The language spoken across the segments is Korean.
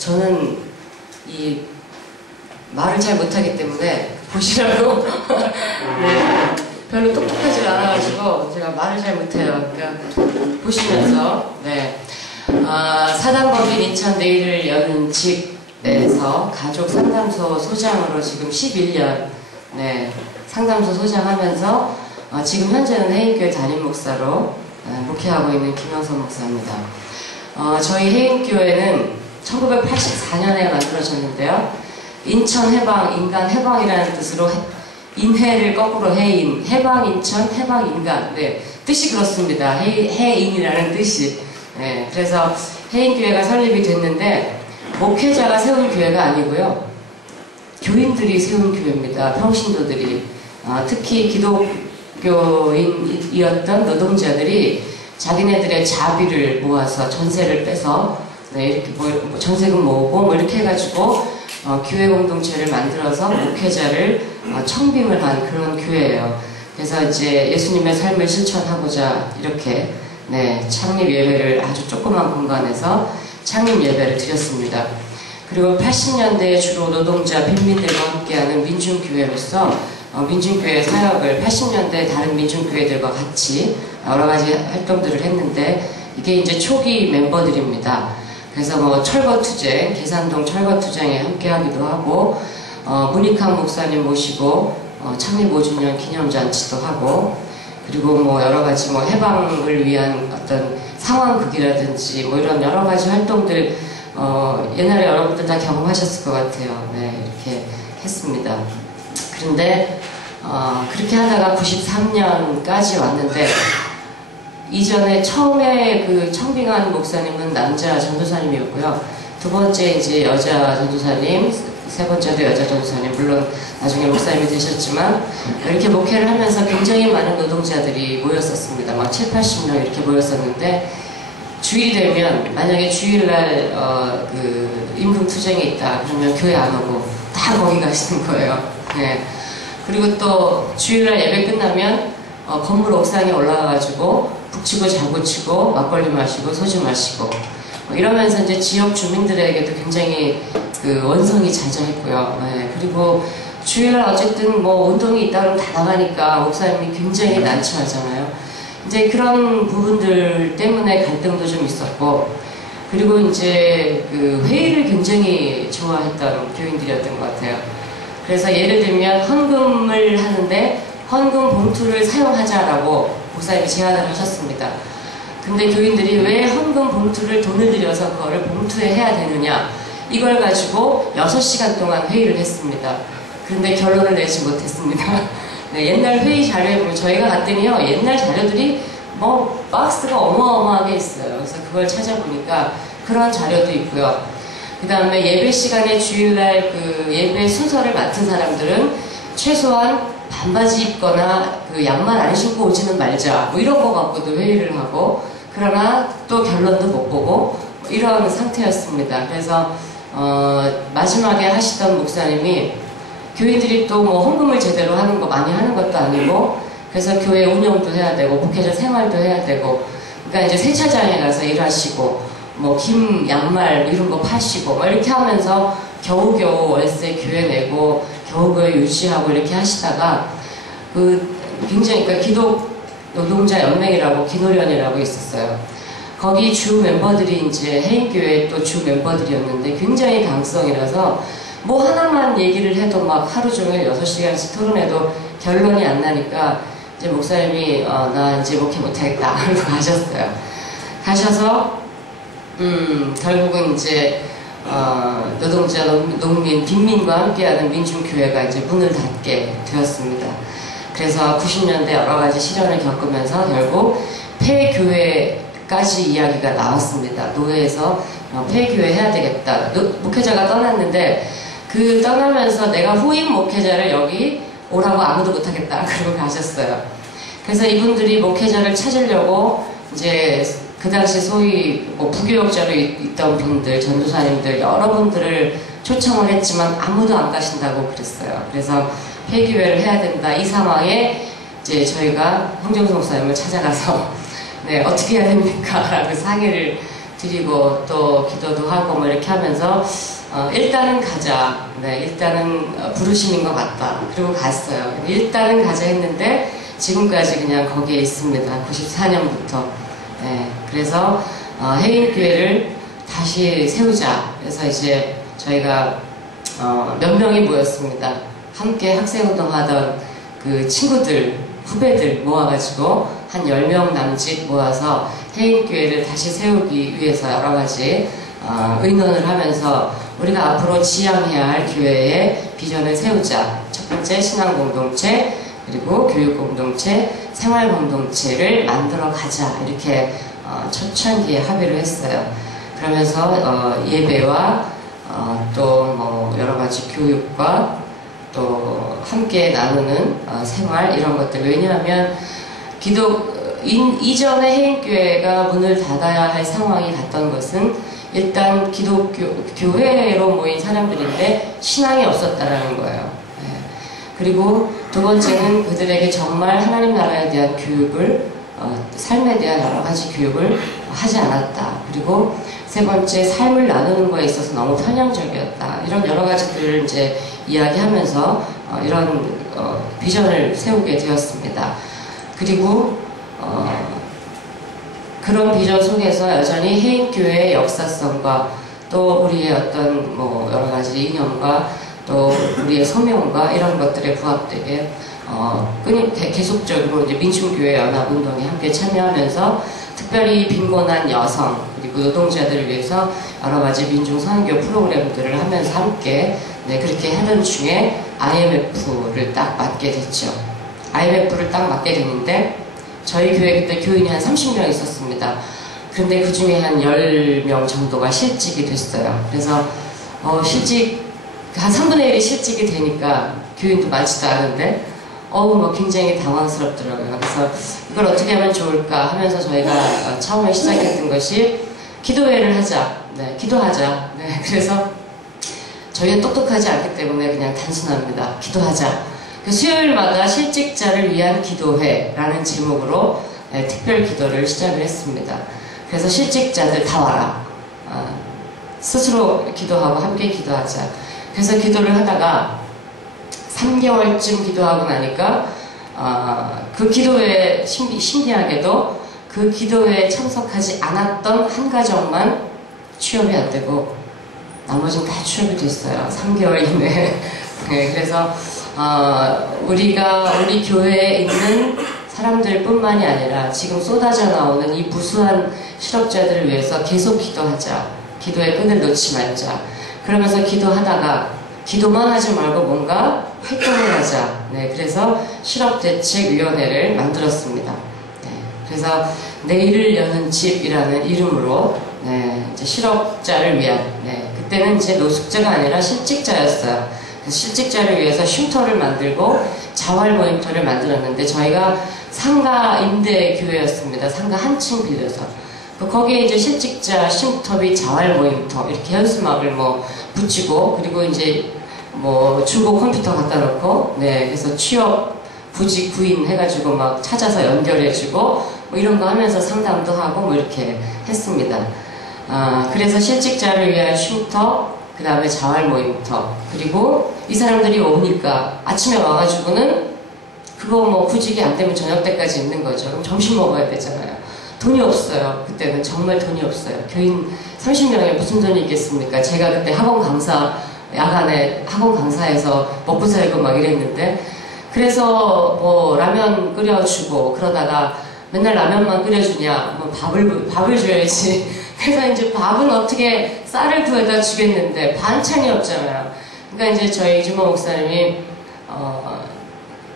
저는 이 말을 잘 못하기 때문에 보시라고 네, 별로 똑똑하지 않아가지고 제가 말을 잘 못해요. 그러니까 보시면서 네. 사단법인 인천 내일을 여는 집에서 가족 상담소 소장으로 지금 11년 네, 상담소 소장하면서 지금 현재는 해인교회 담임 목사로 목회하고 있는 김영선 목사입니다. 저희 해인교회는 1984년에 만들어졌는데요. 인천 해방, 인간 해방이라는 뜻으로 인해를 거꾸로 해인, 해방 인천, 해방 인간. 네, 뜻이 그렇습니다. 해인이라는 뜻이. 네, 그래서 해인교회가 설립이 됐는데 목회자가 세운 교회가 아니고요. 교인들이 세운 교회입니다. 평신도들이. 특히 기독교인이었던 노동자들이 자기네들의 자비를 모아서 전세를 빼서 네, 이렇게 전세금 모으고 뭐 이렇게 해가지고 교회 공동체를 만들어서 목회자를 청빙을 한 그런 교회예요. 그래서 이제 예수님의 삶을 실천하고자 이렇게 네, 창립 예배를 아주 조그만 공간에서 창립 예배를 드렸습니다. 그리고 80년대에 주로 노동자, 빈민들과 함께하는 민중교회로서 민중교회 사역을 80년대 다른 민중교회들과 같이 여러 가지 활동들을 했는데 이게 이제 초기 멤버들입니다. 그래서 뭐 철거투쟁, 계산동 철거투쟁에 함께하기도 하고 문익환 목사님 모시고 창립 5주년 기념잔치도 하고 그리고 뭐 여러 가지 뭐 해방을 위한 어떤 상황극이라든지 뭐 이런 여러 가지 활동들 옛날에 여러분들 다 경험하셨을 것 같아요. 네, 이렇게 했습니다. 그런데 그렇게 하다가 93년까지 왔는데 이전에 처음에 그 청빙한 목사님은 남자 전도사님이었고요. 두 번째 이제 여자 전도사님, 세 번째도 여자 전도사님, 물론 나중에 목사님이 되셨지만 이렇게 목회를 하면서 굉장히 많은 노동자들이 모였었습니다. 막 7, 80명 이렇게 모였었는데 주일이 되면 만약에 주일날 그 임금 투쟁이 있다 그러면 교회 안 오고 다 거기 가시는 거예요. 네. 그리고 또 주일날 예배 끝나면 건물 옥상에 올라가가지고 북치고 장구치고 막걸리 마시고 소주 마시고 이러면서 이제 지역 주민들에게도 굉장히 그 원성이 자자했고요. 네. 그리고 주일날 어쨌든 뭐 운동이 있다 그러면 다 나가니까 목사님이 굉장히 난처하잖아요. 이제 그런 부분들 때문에 갈등도 좀 있었고 그리고 이제 그 회의를 굉장히 좋아했던 교인들이었던 것 같아요. 그래서 예를 들면 헌금을 하는데 헌금 봉투를 사용하자라고 목사님이 제안을 하셨습니다. 근데 교인들이 왜 헌금 봉투를 돈을 들여서 그거를 봉투에 해야 되느냐 이걸 가지고 6시간 동안 회의를 했습니다. 그런데 결론을 내지 못했습니다. 네, 옛날 회의 자료에 보면 저희가 갔더니요 옛날 자료들이 뭐 박스가 어마어마하게 있어요. 그래서 그걸 찾아보니까 그런 자료도 있고요. 그 다음에 예배 시간에 주일날 그 예배 순서를 맡은 사람들은 최소한 반바지 입거나 그 양말 안 신고 오지는 말자 뭐 이런 거 갖고도 회의를 하고 그러나 또 결론도 못 보고 이런 상태였습니다. 그래서 마지막에 하시던 목사님이 교인들이 또 뭐 헌금을 제대로 하는 거 많이 하는 것도 아니고 그래서 교회 운영도 해야 되고 목회자 생활도 해야 되고 그러니까 이제 세차장에 가서 일하시고 뭐 김 양말 이런 거 파시고 뭐 이렇게 하면서 겨우겨우 월세 교회 내고 겨우겨우 유지하고 이렇게 하시다가 그 굉장히 그러니까 기독 노동자 연맹이라고 기노련이라고 있었어요. 거기 주 멤버들이 이제 해인교회 또 주 멤버들이었는데 굉장히 강성이라서 뭐 하나만 얘기를 해도 막 하루 종일 6시간씩 토론해도 결론이 안 나니까 이제 목사님이 나 이제 목회 못하겠다 하고 가셨어요. 가셔서 결국은 이제 노동자, 농민, 빈민과 함께하는 민중교회가 이제 문을 닫게 되었습니다. 그래서 90년대 여러 가지 시련을 겪으면서 결국 폐교회까지 이야기가 나왔습니다. 노회에서 폐교회 해야 되겠다. 목회자가 떠났는데 그 떠나면서 내가 후임 목회자를 여기 오라고 아무도 못하겠다. 그러고 가셨어요. 그래서 이분들이 목회자를 찾으려고 이제 그 당시 소위 뭐 부교역자로 있던 분들, 전도사님들 여러분들을 초청을 했지만 아무도 안 가신다고 그랬어요. 그래서 폐교회를 해야 된다. 이 상황에 이제 저희가 홍정수 목사님을 찾아가서 네, 어떻게 해야 됩니까? 라고 상의를 드리고 또 기도도 하고 뭐 이렇게 하면서 일단은 가자. 네, 일단은 부르심인 것 같다. 그리고 갔어요. 일단은 가자 했는데 지금까지 그냥 거기에 있습니다. 94년부터. 네, 그래서 해인교회를 다시 세우자. 그래서 이제 저희가 몇 명이 모였습니다. 함께 학생운동하던 그 친구들, 후배들 모아가지고 한 10명 남짓 모아서 해인교회를 다시 세우기 위해서 여러 가지 의논을 하면서 우리가 앞으로 지향해야 할 교회의 비전을 세우자. 첫 번째 신앙공동체, 그리고 교육공동체, 생활공동체를 만들어 가자. 이렇게 초창기에 합의를 했어요. 그러면서 예배와 또 뭐 여러 가지 교육과 또 함께 나누는 생활 이런 것들. 왜냐하면 이전에 해인교회가 문을 닫아야 할 상황이 갔던 것은 일단 교회로 모인 사람들인데 신앙이 없었다라는 거예요. 네. 그리고 두 번째는 그들에게 정말 하나님 나라에 대한 교육을 삶에 대한 여러 가지 교육을 하지 않았다. 그리고 세 번째, 삶을 나누는 거에 있어서 너무 편향적이었다. 이런 여러 가지들을 이제 이야기하면서 이런 비전을 세우게 되었습니다. 그리고 그런 비전 속에서 여전히 해인교회의 역사성과 또 우리의 어떤 뭐 여러 가지 이념과 또 우리의 소명과 이런 것들에 부합되게 계속적으로 이제 민중교회 연합운동에 함께 참여하면서 특별히 빈곤한 여성 그리고 노동자들을 위해서 여러 가지 민중선교 프로그램들을 하면서 함께 그렇게 하던 중에 IMF를 딱 맡게 됐죠. IMF를 딱 맡게 됐는데 저희 교회 그때 교인이 한 30명 있었습니다. 그런데 그 중에 한 10명 정도가 실직이 됐어요. 그래서 실직 한 3분의 1이 실직이 되니까 교인도 많지도 않은데 뭐 굉장히 당황스럽더라고요. 그래서 이걸 어떻게 하면 좋을까 하면서 저희가 처음에 시작했던 것이 기도회를 하자. 네, 기도하자. 네, 그래서 저희는 똑똑하지 않기 때문에 그냥 단순합니다. 기도하자. 수요일마다 실직자를 위한 기도회라는 제목으로 특별 기도를 시작을 했습니다. 그래서 실직자들 다 와라. 스스로 기도하고 함께 기도하자. 그래서 기도를 하다가 3개월쯤 기도하고 나니까 그 기도회에 신기하게도 그 기도회에 참석하지 않았던 한 가정만 취업이 안 되고 나머지는 다 취업이 됐어요. 3개월 이내에. 네, 그래서 우리 교회에 있는 사람들 뿐만이 아니라 지금 쏟아져 나오는 이 무수한 실업자들을 위해서 계속 기도하자. 기도의 끈을 놓지 말자. 그러면서 기도하다가 기도만 하지 말고 뭔가 활동을 하자. 네, 그래서 실업대책위원회를 만들었습니다. 네, 그래서 내일을 여는 집이라는 이름으로 이제 실업자를 위한 그때는 이제 노숙자가 아니라 실직자였어요. 그래서 실직자를 위해서 쉼터를 만들고 자활 모임터를 만들었는데 저희가 상가 임대 교회였습니다. 상가 한층 빌려서 거기에 이제 실직자 쉼터 및 자활 모임터 이렇게 현수막을 뭐 붙이고 그리고 이제 뭐 중고 컴퓨터 갖다 놓고 그래서 취업 구직 구인 해가지고 막 찾아서 연결해주고 뭐 이런 거 하면서 상담도 하고 뭐 이렇게 했습니다. 그래서 실직자를 위한 쉼터, 그 다음에 자활 모임터, 그리고 이 사람들이 오니까 아침에 와가지고는 그거 뭐 구직이 안 되면 저녁 때까지 있는 거죠. 그럼 점심 먹어야 되잖아요. 돈이 없어요. 그때는 정말 돈이 없어요. 교인 30명에 무슨 돈이 있겠습니까? 제가 그때 학원 강사, 야간에 학원 강사해서 먹고 살고 막 이랬는데 그래서 뭐 라면 끓여주고 그러다가 맨날 라면만 끓여주냐 뭐 밥을 줘야지. 그래서 이제 밥은 어떻게 쌀을 구해다 주겠는데 반찬이 없잖아요. 그러니까 이제 저희 이주모 목사님이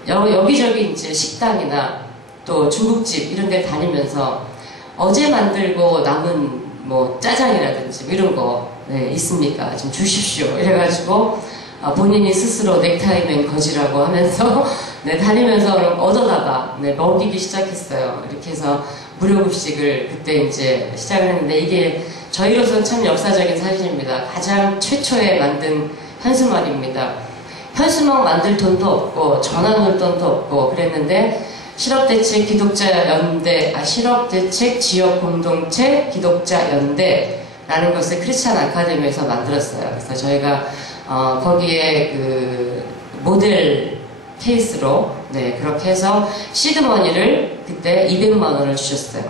여기저기 이제 식당이나 또 중국집 이런 데 다니면서 어제 만들고 남은 뭐 짜장이라든지 이런 거 있습니까? 좀 주십시오. 이래가지고 본인이 스스로 넥타이맨 거지라고 하면서 다니면서 얻어다가 먹이기 시작했어요. 이렇게 해서 무료급식을 그때 이제 시작을 했는데 이게 저희로서는 참 역사적인 사실입니다. 가장 최초에 만든 현수막입니다. 현수막 만들 돈도 없고 전화 놓을 돈도 없고 그랬는데 실업대책 기독자 연대, 실업대책 지역 공동체 기독자 연대라는 것을 크리스찬 아카데미에서 만들었어요. 그래서 저희가 거기에 그 모델 케이스로 네, 그렇게 해서 시드머니를 그때 200만 원을 주셨어요.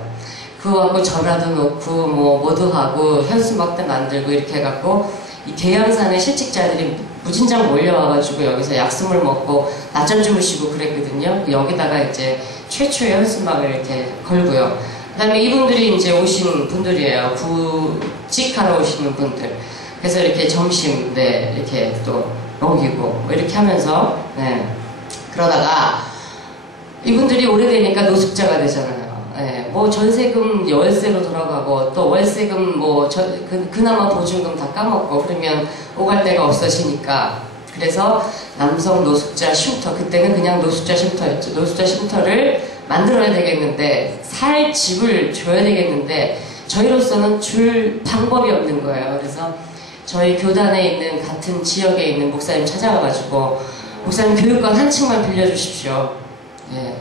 그거 갖고 전화도 놓고 뭐도 하고 현수막도 만들고 이렇게 해갖고 이 계양산에 실직자들이 무진장 몰려와가지고 여기서 약수물 먹고 낮잠 주무시고 그랬거든요. 여기다가 이제 최초의 현수막을 이렇게 걸고요. 그 다음에 이분들이 이제 오신 분들이에요. 구직하러 오시는 분들. 그래서 이렇게 점심, 네, 이렇게 또 먹이고 뭐 이렇게 하면서, 네. 그러다가 이분들이 오래되니까 노숙자가 되잖아요. 네, 뭐 전세금 월세로 돌아가고 또 월세금 뭐 그나마 보증금 다 까먹고 그러면 오갈 데가 없어지니까 그래서 남성 노숙자 쉼터, 그때는 그냥 노숙자 쉼터였죠. 노숙자 쉼터를 만들어야 되겠는데 살 집을 줘야 되겠는데 저희로서는 줄 방법이 없는 거예요. 그래서 저희 교단에 있는 같은 지역에 있는 목사님 찾아가가지고 목사님 교육권 한 층만 빌려주십시오. 예,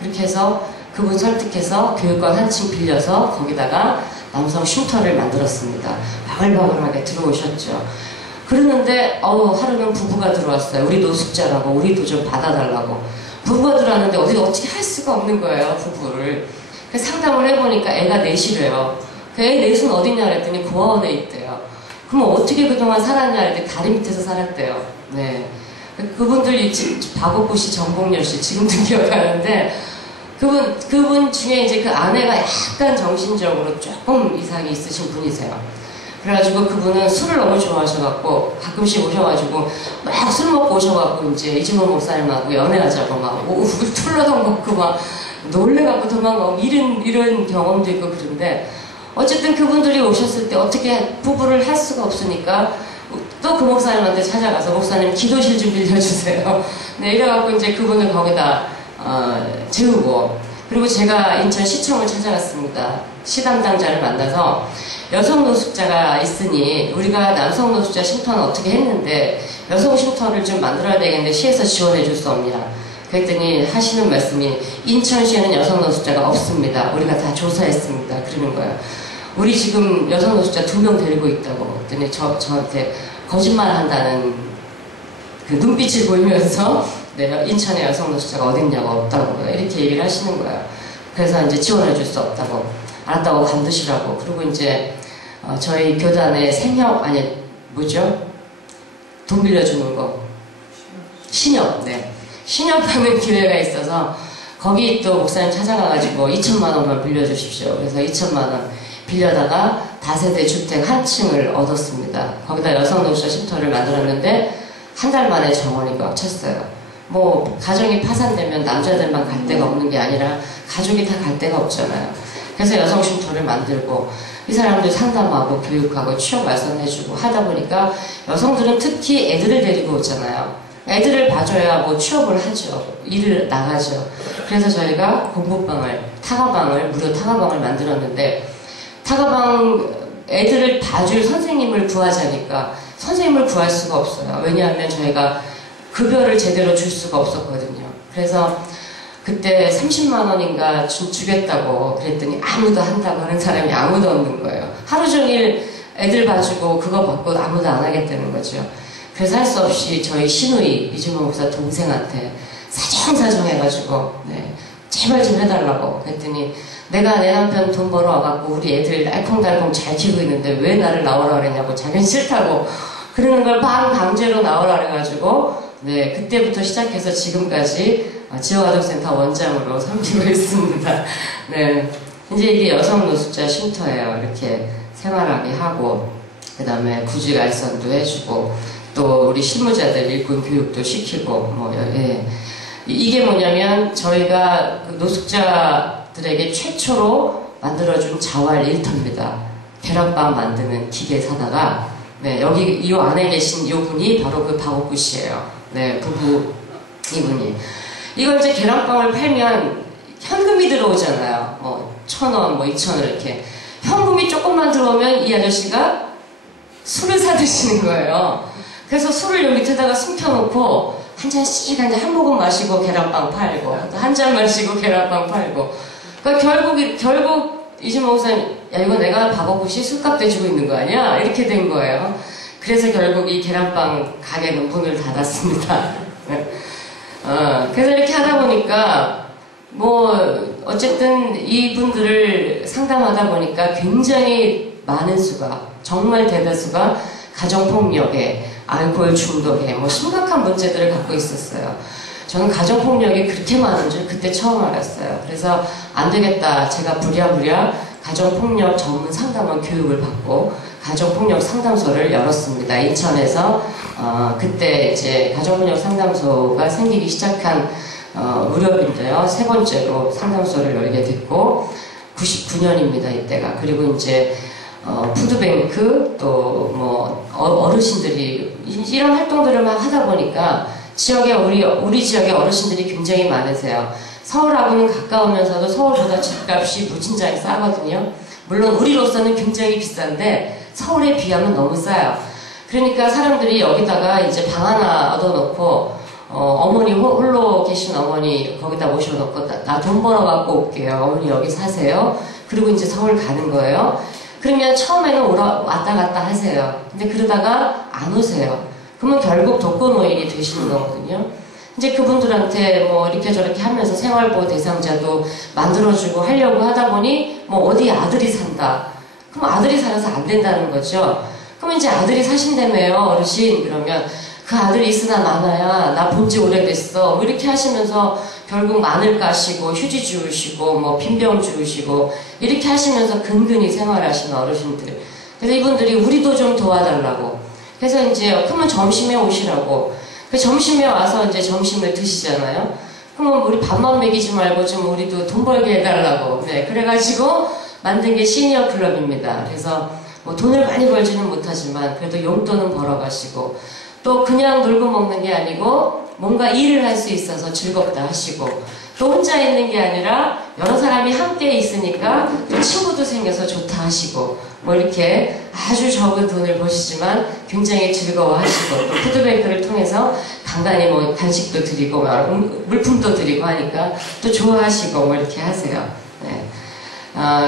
그렇게 해서 그분 설득해서 교육권 한 층 빌려서 거기다가 남성 쉼터를 만들었습니다. 바글바글하게 들어오셨죠. 그러는데 하루는 부부가 들어왔어요. 우리 노숙자라고 우리도 좀 받아달라고. 부부가 들어왔는데 어떻게 할 수가 없는 거예요, 부부를. 그래서 상담을 해보니까 애가 넷이래요. 그 애 넷은 어딨냐 그랬더니 고아원에 있대요. 그럼 어떻게 그동안 살았냐 그랬더니 다리 밑에서 살았대요. 네. 그분들 박옥구 씨, 정봉열 씨 지금도 기억하는데 그분 중에 이제 그 아내가 약간 정신적으로 조금 이상이 있으신 분이세요. 그래가지고 그분은 술을 너무 좋아하셔갖고 가끔씩 오셔가지고 막 술 먹고 오셔갖고 이제 이주모 목사님하고 연애하자고 막 툴러덩 먹고 막 놀래갖고 도망가고 이런 경험도 있고 그런데 어쨌든 그분들이 오셨을 때 어떻게 부부를 할 수가 없으니까 또 그 목사님한테 찾아가서 목사님 기도실 좀 빌려주세요. 네, 이래갖고 이제 그분을 거기다 재우고 그리고 제가 인천시청을 찾아갔습니다. 시 담당자를 만나서 여성 노숙자가 있으니 우리가 남성 노숙자 쉼터는 어떻게 했는데 여성 쉼터를 좀 만들어야 되겠는데 시에서 지원해 줄 수 없냐. 그랬더니 하시는 말씀이 인천시에는 여성 노숙자가 없습니다. 우리가 다 조사했습니다. 그러는 거예요. 우리 지금 여성 노숙자 2명 데리고 있다고. 그랬더니 저한테 거짓말 한다는 그 눈빛을 보이면서 네, 인천에 여성 노숙자가 어딨냐고 없다고 이렇게 얘기를 하시는 거예요. 그래서 이제 지원해 줄 수 없다고. 알았다고 간두시라고. 그리고 이제 저희 교단에 돈 빌려주는 거. 신협, 네. 신협하는 기회가 있어서 거기 또 목사님 찾아가가지고 2천만 원만 빌려주십시오. 그래서 2천만 원 빌려다가 다세대 주택 한 층을 얻었습니다. 거기다 여성 노숙자 쉼터를 만들었는데 한 달 만에 정원이 꽉 찼어요. 뭐 가정이 파산되면 남자들만 갈 데가 없는 게 아니라 가족이 다 갈 데가 없잖아요. 그래서 여성 쉼터를 만들고 이 사람들 상담하고 교육하고 취업 발전해주고 하다 보니까 여성들은 특히 애들을 데리고 오잖아요. 애들을 봐줘야 뭐 취업을 하죠. 일을 나가죠. 그래서 저희가 공부방을, 무료 타가방을 만들었는데 애들을 봐줄 선생님을 구하자니까 선생님을 구할 수가 없어요. 왜냐하면 저희가 급여를 제대로 줄 수가 없었거든요. 그래서 그때 30만 원인가 주겠다고 그랬더니 아무도 한다고 하는 사람이 아무도 없는 거예요. 하루 종일 애들 봐주고 그거 받고 아무도 안 하겠다는 거죠. 그래서 할 수 없이 저희 시누이 이주모 목사 동생한테 사정사정 해가지고 네, 제발 좀 해달라고 그랬더니 내가 내 남편 돈 벌어와갖고 우리 애들 알콩달콩 잘 키우고 있는데 왜 나를 나오라 그랬냐고 자기는 싫다고 그러는 걸 강제로 나오라 그래가지고 네, 그때부터 시작해서 지금까지 지역아동센터 원장으로 섬기고 있습니다. 네, 이제 이게 여성 노숙자 쉼터예요. 이렇게 생활하게 하고 그 다음에 구직 알선도 해주고 또 우리 실무자들 일꾼 교육도 시키고 예. 이게 뭐냐면 저희가 노숙자들에게 최초로 만들어준 자활 일터입니다. 계란빵 만드는 기계 사다가 네, 여기 이 안에 계신 이 분이 바로 그 박옥구 씨예요. 네, 부부 이분이. 이걸 이제 계란빵을 팔면 현금이 들어오잖아요. 1,000원, 2,000원 이렇게. 현금이 조금만 들어오면 이 아저씨가 술을 사드시는 거예요. 그래서 술을 여기 밑에다가 숨겨놓고 한 잔씩 한 모금 마시고 계란빵 팔고 또 한 잔 마시고 계란빵 팔고 그러니까 결국 이진모 목사님 야 이거 내가 밥 없이 술값 대주고 있는 거 아니야? 이렇게 된 거예요. 그래서 결국 이 계란빵 가게는 문을 닫았습니다. 그래서 이렇게 하다 보니까 뭐 어쨌든 이분들을 상담하다 보니까 굉장히 많은 수가 정말 대다수가 가정폭력에 알코올 중독에 뭐 심각한 문제들을 갖고 있었어요. 저는 가정폭력이 그렇게 많은 줄 그때 처음 알았어요. 그래서 안 되겠다. 제가 부랴부랴 가정폭력 전문 상담원 교육을 받고 가정폭력 상담소를 열었습니다. 인천에서 그때 이제 가정폭력 상담소가 생기기 시작한 무렵인데요. 세 번째로 상담소를 열게 됐고 99년입니다. 이때가. 그리고 이제 푸드뱅크 또 뭐 어르신들이 이런 활동들을 막 하다 보니까 지역에 우리 지역에 어르신들이 굉장히 많으세요. 서울하고는 가까우면서도 서울보다 집값이 무진장이 싸거든요. 물론 우리로서는 굉장히 비싼데 서울에 비하면 너무 싸요. 그러니까 사람들이 여기다가 이제 방 하나 얻어놓고 어머니 홀로 계신 어머니 거기다 모셔놓고 나 돈 벌어갖고 올게요. 어머니 여기 사세요. 그리고 이제 서울 가는 거예요. 그러면 처음에는 왔다 갔다 하세요. 근데 그러다가 안 오세요. 그러면 결국 독거노인이 되시는 거거든요. 이제 그분들한테 뭐 이렇게 저렇게 하면서 생활보호 대상자도 만들어주고 하려고 하다 보니 뭐 어디 아들이 산다. 그럼 아들이 살아서 안 된다는 거죠. 그럼 이제 아들이 사신다며요, 어르신. 그러면 그 아들이 있으나 마나야 나 본지 오래됐어. 뭐 이렇게 하시면서 결국 마늘 까시고 휴지 주우시고 뭐 빈병 주우시고 이렇게 하시면서 근근히 생활하시는 어르신들. 그래서 이분들이 우리도 좀 도와달라고. 그래서 이제 그러면 점심에 오시라고. 그 점심에 와서 이제 점심을 드시잖아요. 그러면 우리 밥만 먹이지 말고 좀 우리도 돈 벌게 해달라고. 네, 그래가지고 만든 게 시니어 클럽입니다. 그래서 뭐 돈을 많이 벌지는 못하지만 그래도 용돈은 벌어가시고 또 그냥 놀고 먹는 게 아니고 뭔가 일을 할 수 있어서 즐겁다 하시고 또 혼자 있는 게 아니라 여러 사람이 함께 있으니까 또 친구도 생겨서 좋다 하시고 뭐 이렇게 아주 적은 돈을 버시지만 굉장히 즐거워하시고 또 푸드뱅크를 통해서 간간히 뭐 간식도 드리고 물품도 드리고 하니까 또 좋아하시고 뭐 이렇게 하세요. 네.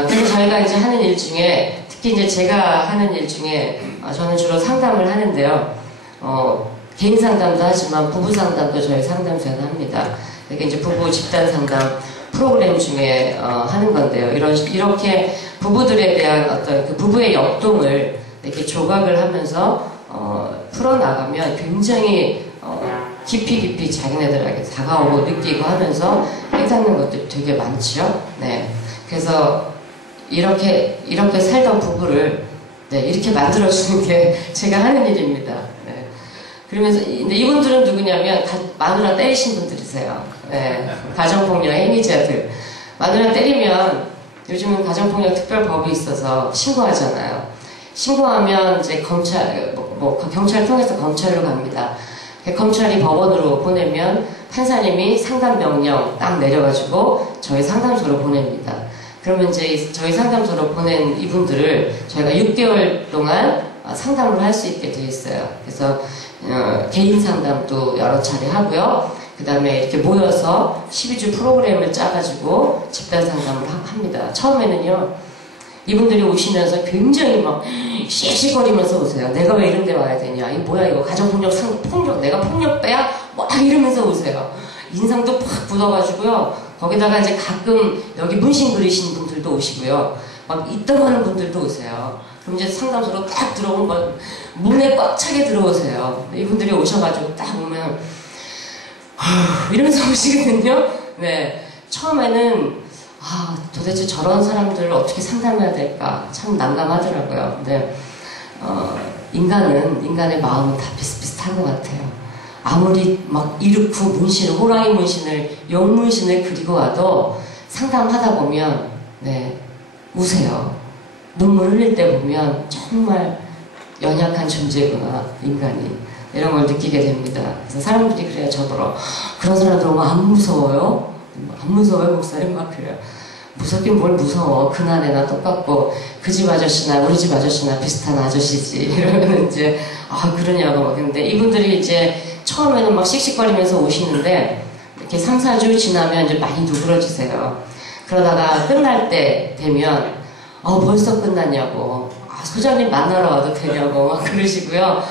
그래서 저희가 이제 하는 일 중에 특히 이제 제가 하는 일 중에 저는 주로 상담을 하는데요. 개인 상담도 하지만 부부 상담도 저희 상담소에서 합니다. 이게 이제 부부 집단 상담 프로그램 중에 하는 건데요. 이렇게 부부들에 대한 어떤 그 부부의 역동을 이렇게 조각을 하면서 풀어나가면 굉장히 깊이 자기네들에게 다가오고 느끼고 하면서 깨닫는 것들이 되게 많죠. 네. 그래서 이렇게 살던 부부를 네, 이렇게 만들어주는 게 제가 하는 일입니다. 네. 그러면서 근데 이분들은 누구냐면 마누라 때리신 분들이세요. 네. 가정폭력 행위자들. 마누라 때리면 요즘은 가정폭력 특별법이 있어서 신고하잖아요. 신고하면 이제 경찰 통해서 검찰로 갑니다. 검찰이 법원으로 보내면 판사님이 상담 명령 딱 내려가지고 저희 상담소로 보냅니다. 그러면 이제 저희 상담소로 보낸 이분들을 저희가 6개월 동안 상담을 할 수 있게 되어 있어요. 그래서 개인 상담도 여러 차례 하고요. 그 다음에 이렇게 모여서 12주 프로그램을 짜가지고 집단 상담을 합니다. 처음에는요, 이분들이 오시면서 굉장히 막 씩씩거리면서 오세요. 내가 왜 이런 데 와야 되냐. 이거 뭐야, 이거 가정폭력, 폭력, 내가 폭력배야? 막 이러면서 오세요. 인상도 팍 굳어가지고요. 거기다가 이제 가끔 여기 문신 그리신 분들도 오시고요. 막 입담하는 분들도 오세요. 그럼 이제 상담소로 딱 들어오면 문에 꽉 차게 들어오세요. 이분들이 오셔가지고 딱 오면 이러면서 오시거든요. 네. 처음에는 도대체 저런 사람들을 어떻게 상담해야 될까 참 난감하더라고요. 근데 인간의 마음은 다 비슷비슷한 것 같아요. 아무리 막 이르크 문신을, 호랑이 문신을, 용 문신을 그리고 와도 상담하다 보면 네, 우세요. 눈물 흘릴 때 보면 정말 연약한 존재구나, 인간이. 이런 걸 느끼게 됩니다. 그래서 사람들이 그래요, 저더러. 그런 사람들 오면 안 무서워요? 안 무서워요, 목사님? 막 그래요. 무섭긴 뭘 무서워. 그날에나 똑같고, 그 집 아저씨나 우리 집 아저씨나 비슷한 아저씨지. 이러면 이제, 그러냐고. 근데 이분들이 이제 처음에는 막 씩씩거리면서 오시는데 이렇게 3, 4주 지나면 이제 많이 누그러지세요. 그러다가 끝날 때 되면 벌써 끝났냐고, 소장님 만나러 와도 되냐고 막 그러시고요.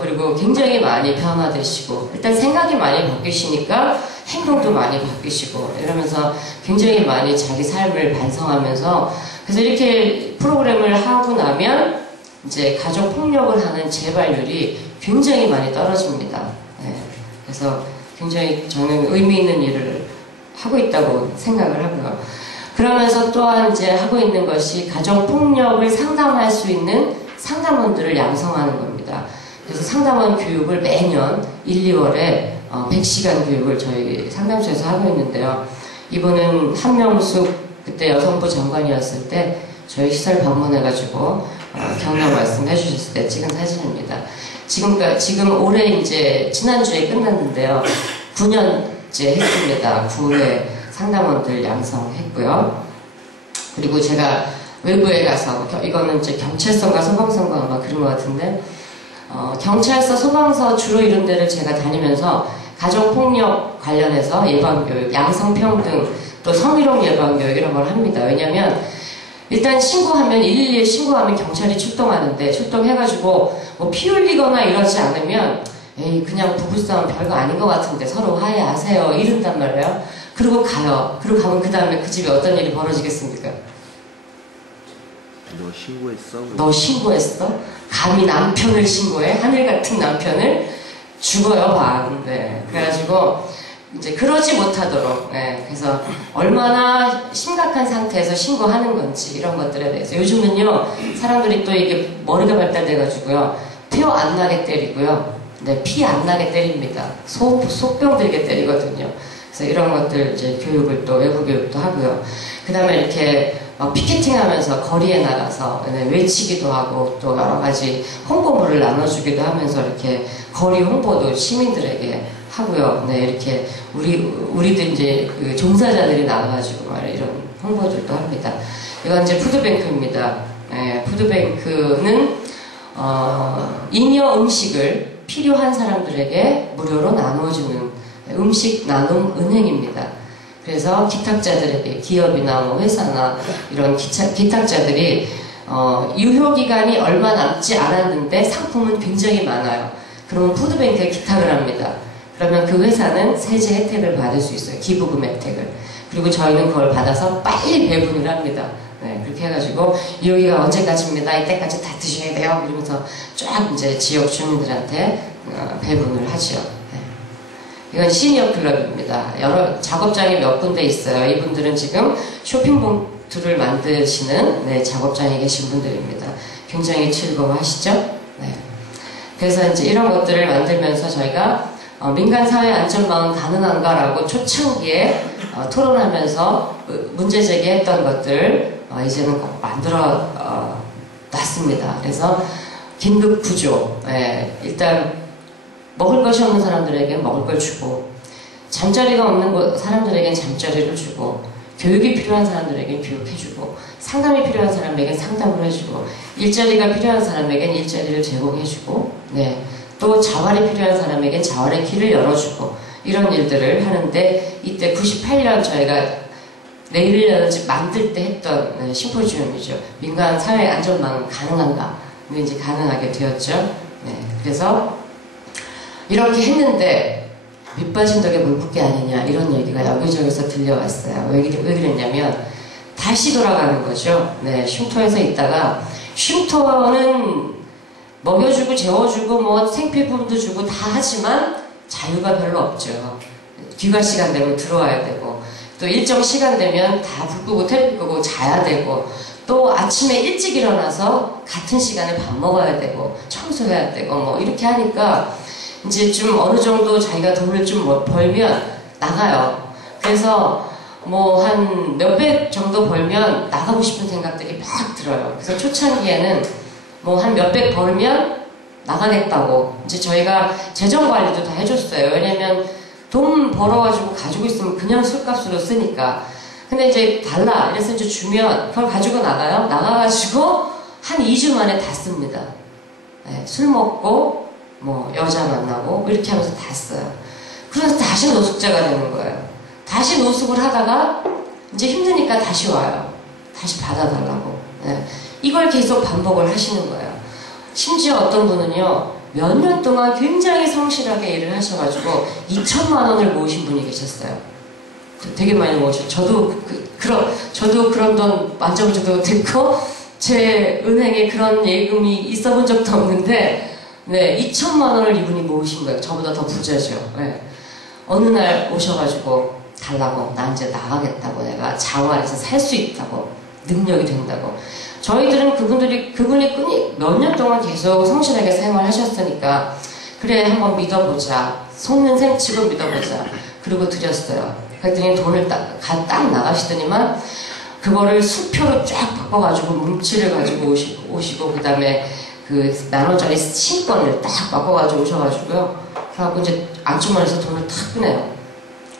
그리고 굉장히 많이 변화되시고, 일단 생각이 많이 바뀌시니까 행동도 많이 바뀌시고 이러면서 굉장히 많이 자기 삶을 반성하면서, 그래서 이렇게 프로그램을 하고 나면 이제 가족 폭력을 하는 재발률이 굉장히 많이 떨어집니다. 네. 그래서 굉장히 저는 의미 있는 일을 하고 있다고 생각을 하고요. 그러면서 또한 이제 하고 있는 것이 가정 폭력을 상담할 수 있는 상담원들을 양성하는 겁니다. 그래서 상담원 교육을 매년 1, 2월에 100시간 교육을 저희 상담소에서 하고 있는데요. 이분은 한명숙 그때 여성부 장관이었을 때 저희 시설 방문해가지고 격려 말씀해 주셨을 때 찍은 사진입니다. 지금 올해 이제 지난주에 끝났는데요. 9년째 했습니다. 9회 상담원들 양성했고요. 그리고 제가 외부에 가서, 이거는 이제 경찰서인가 소방서인가 아마 그런 것 같은데, 경찰서, 소방서 주로 이런 데를 제가 다니면서 가정폭력 관련해서 예방교육, 양성평등, 또 성희롱 예방교육 이런 걸 합니다. 왜냐면 일단 신고하면 112에 신고하면 경찰이 출동해가지고 뭐 피 흘리거나 이러지 않으면 에이 그냥 부부싸움 별거 아닌 것 같은데 서로 화해하세요 이런단 말이에요. 그리고 가요. 그리고 가면 그 다음에 그 집에 어떤 일이 벌어지겠습니까? 너 신고했어? 너 신고했어? 감히 남편을 신고해? 하늘 같은 남편을? 죽어요, 반. 네. 그래가지고 이제 그러지 못하도록, 네. 그래서 얼마나 심각한 상태에서 신고하는 건지 이런 것들에 대해서 요즘은요 사람들이 또 이게 머리가 발달돼가지고요 표 안 나게 때리고요, 네, 피 안 나게 때립니다. 속병 들게 때리거든요. 그래서 이런 것들 이제 교육을 또 외부 교육도 하고요. 그 다음에 이렇게 피켓팅 하면서 거리에 나가서 네, 외치기도 하고 또 여러 가지 홍보물을 나눠주기도 하면서 이렇게 거리 홍보도 시민들에게 하고요. 네, 이렇게 우리도 이제 그 종사자들이 나가가지고 이런 홍보들도 합니다. 이건 이제 푸드뱅크입니다. 네, 푸드뱅크는 잉여 음식을 필요한 사람들에게 무료로 나눠주는 음식 나눔 은행입니다. 그래서 기탁자들에게 기업이나 뭐 회사나 이런 기탁자들이 유효기간이 얼마 남지 않았는데 상품은 굉장히 많아요. 그러면 푸드뱅크에 기탁을 합니다. 그러면 그 회사는 세제 혜택을 받을 수 있어요. 기부금 혜택을. 그리고 저희는 그걸 받아서 빨리 배분을 합니다. 네, 그렇게 해가지고 여기가 언제까지입니다. 이때까지 다 드셔야 돼요. 이러면서 쫙 이제 지역 주민들한테 배분을 하죠. 네. 이건 시니어 클럽입니다. 여러 작업장이 몇 군데 있어요. 이분들은 지금 쇼핑봉투를 만드시는 네, 작업장에 계신 분들입니다. 굉장히 즐거워하시죠? 네. 그래서 이제 이런 것들을 만들면서 저희가 민간사회안전망은 가능한가라고 초창기에 토론하면서 문제 제기했던 것들 이제는 꼭 만들어 놨습니다. 그래서 긴급 구조, 일단 먹을 것이 없는 사람들에게 먹을 걸 주고, 잠자리가 없는 사람들에겐 잠자리를 주고, 교육이 필요한 사람들에겐 교육해주고, 상담이 필요한 사람에겐 상담을 해주고, 일자리가 필요한 사람에겐 일자리를 제공해주고, 네. 또 자활이 필요한 사람에겐 자활의 길을 열어주고 이런 일들을 하는데, 이때 98년 저희가 내일이라는 집 만들 때 했던 심포지움이죠. 민간 사회 안전망은 가능한가? 이제 가능하게 되었죠. 네, 그래서 이렇게 했는데 밑빠진 덕에 물 붓기 아니냐 이런 얘기가 여기저기서 들려왔어요. 왜 그랬냐면 다시 돌아가는 거죠. 네, 쉼터에서 있다가, 쉼터는 먹여주고 재워주고 뭐 생필품도 주고 다 하지만 자유가 별로 없죠. 귀가 시간 되면 들어와야 되고, 또 일정 시간 되면 다 불 끄고 텔레비 끄고 자야 되고, 또 아침에 일찍 일어나서 같은 시간에 밥 먹어야 되고 청소해야 되고 뭐 이렇게 하니까 이제 좀 어느 정도 자기가 돈을 좀 벌면 나가요. 그래서 뭐 한 몇백 정도 벌면 나가고 싶은 생각들이 막 들어요. 그래서 초창기에는 뭐 한 몇백 벌면 나가겠다고 이제 저희가 재정 관리도 다 해줬어요. 왜냐면 돈 벌어가지고 가지고 있으면 그냥 술값으로 쓰니까. 근데 이제 달라 이래서 이제 주면 그걸 가지고 나가요. 나가가지고 한 2주 만에 다 씁니다. 네, 술 먹고 뭐 여자 만나고 뭐 이렇게 하면서 다 써요. 그래서 다시 노숙자가 되는 거예요. 다시 노숙을 하다가 이제 힘드니까 다시 와요. 다시 받아달라고. 네. 이걸 계속 반복을 하시는 거예요. 심지어 어떤 분은요, 몇 년 동안 굉장히 성실하게 일을 하셔가지고 2천만 원을 모으신 분이 계셨어요. 되게 많이 모으셨죠. 저도 그런 돈 만져본 적도 없고, 제 은행에 그런 예금이 있어 본 적도 없는데, 네, 2천만 원을 이분이 모으신 거예요. 저보다 더 부자죠. 네. 어느 날 오셔가지고 달라고, 나 이제 나가겠다고, 내가 장화해서 살 수 있다고, 능력이 된다고. 저희들은 그분이 몇 년 동안 계속 성실하게 생활하셨으니까, 그래, 한번 믿어보자. 속는 셈 치고 믿어보자. 그리고 드렸어요. 그랬더니 돈을 딱 나가시더니만, 그거를 수표로 쫙 바꿔가지고, 뭉치를 가지고 오시고, 그 다음에 그 만원짜리 신권을 딱 바꿔가지고 오셔가지고요. 그래갖고 이제 안주머니에서 돈을 탁 꺼내요.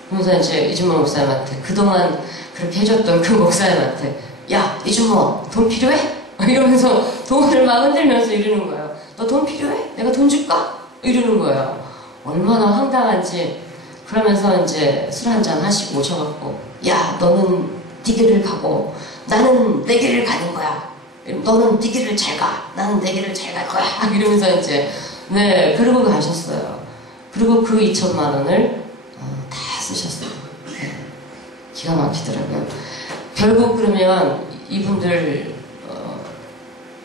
그러면서 이제 이준모 목사님한테, 그동안 그렇게 해줬던 그 목사님한테, 야, 이준모, 돈 필요해? 이러면서 돈을 막 흔들면서 이러는 거예요. 너 돈 필요해? 내가 돈 줄까? 이러는 거예요. 얼마나 황당한지. 그러면서 이제 술 한잔 하시고 오셔갖고, 야, 너는 네 길을 가고, 나는 내 길을 가는 거야. 너는 네 길을 잘 가. 나는 내 길을 잘 갈 거야. 이러면서 이제, 네, 그러고 가셨어요. 그리고 그 2천만 원을 다 쓰셨어요. 네. 기가 막히더라고요. 결국 그러면 이분들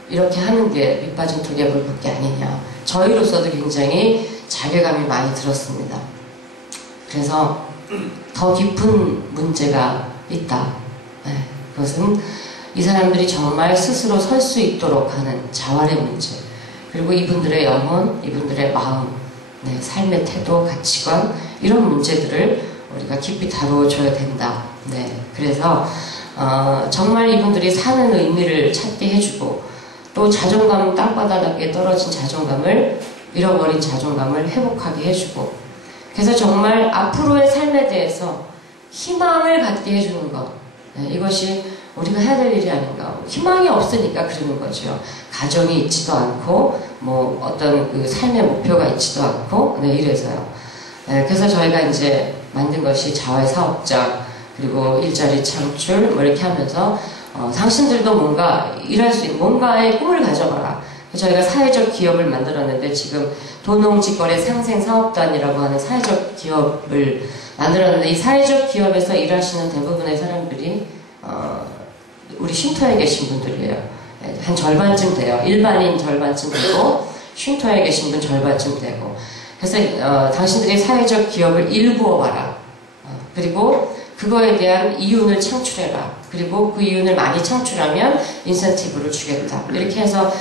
이렇게 하는 게 밑빠진 독에 물 붓기 아니냐. 저희로서도 굉장히 자괴감이 많이 들었습니다. 그래서 더 깊은 문제가 있다. 네, 그것은 이 사람들이 정말 스스로 설 수 있도록 하는 자활의 문제, 그리고 이분들의 영혼, 이분들의 마음, 네, 삶의 태도, 가치관, 이런 문제들을 우리가 깊이 다루어줘야 된다. 네, 그래서 정말 이분들이 사는 의미를 찾게 해주고, 또 자존감, 땅바닥에 떨어진 자존감을, 잃어버린 자존감을 회복하게 해주고, 그래서 정말 앞으로의 삶에 대해서 희망을 갖게 해주는 것, 네, 이것이 우리가 해야 될 일이 아닌가. 희망이 없으니까 그러는 거죠. 가정이 있지도 않고, 뭐 어떤 그 삶의 목표가 있지도 않고, 네, 이래서요. 네, 그래서 저희가 이제 만든 것이 자활사업장, 그리고 일자리 창출, 뭐 이렇게 하면서, 당신들도 뭔가 일할 수 있는, 뭔가의 꿈을 가져봐라. 저희가 사회적 기업을 만들었는데, 지금 도농직거래 상생사업단이라고 하는 사회적 기업을 만들었는데, 이 사회적 기업에서 일하시는 대부분의 사람들이, 우리 쉼터에 계신 분들이에요. 한 절반쯤 돼요. 일반인 절반쯤 되고, 쉼터에 계신 분 절반쯤 되고. 그래서, 당신들이 사회적 기업을 일구어봐라. 그리고, 그거에 대한 이윤을 창출해라. 그리고 그 이윤을 많이 창출하면 인센티브를 주겠다. 이렇게 해서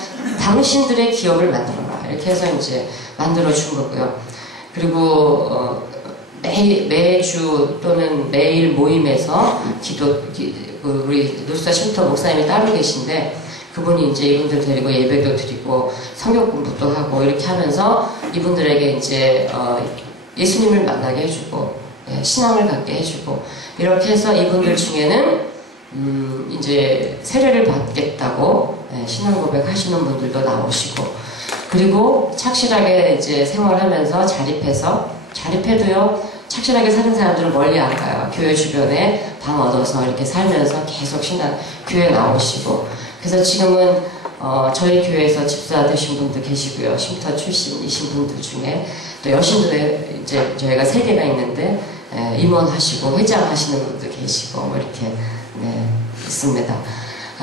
당신들의 기업을 만들어라. 이렇게 해서 이제 만들어준 거고요. 그리고 매주 또는 매일 모임에서 우리 노수사 쉼터 목사님이 따로 계신데, 그분이 이제 이분들 데리고 예배도 드리고 성경 공부도 하고 이렇게 하면서 이분들에게 이제 예수님을 만나게 해주고, 예, 신앙을 갖게 해주고, 이렇게 해서 이분들 중에는 이제 세례를 받겠다고, 예, 신앙 고백하시는 분들도 나오시고, 그리고 착실하게 이제 생활하면서 자립해도요, 착실하게 사는 사람들은 멀리 안 가요. 교회 주변에 방 얻어서 이렇게 살면서 계속 교회 나오시고. 그래서 지금은 저희 교회에서 집사 되신 분도 계시고요. 쉼터 출신이신 분들 중에 또 여신들의 이제 저희가 3개가 있는데, 임원하시고 회장하시는 분도 계시고, 뭐 이렇게, 네, 있습니다.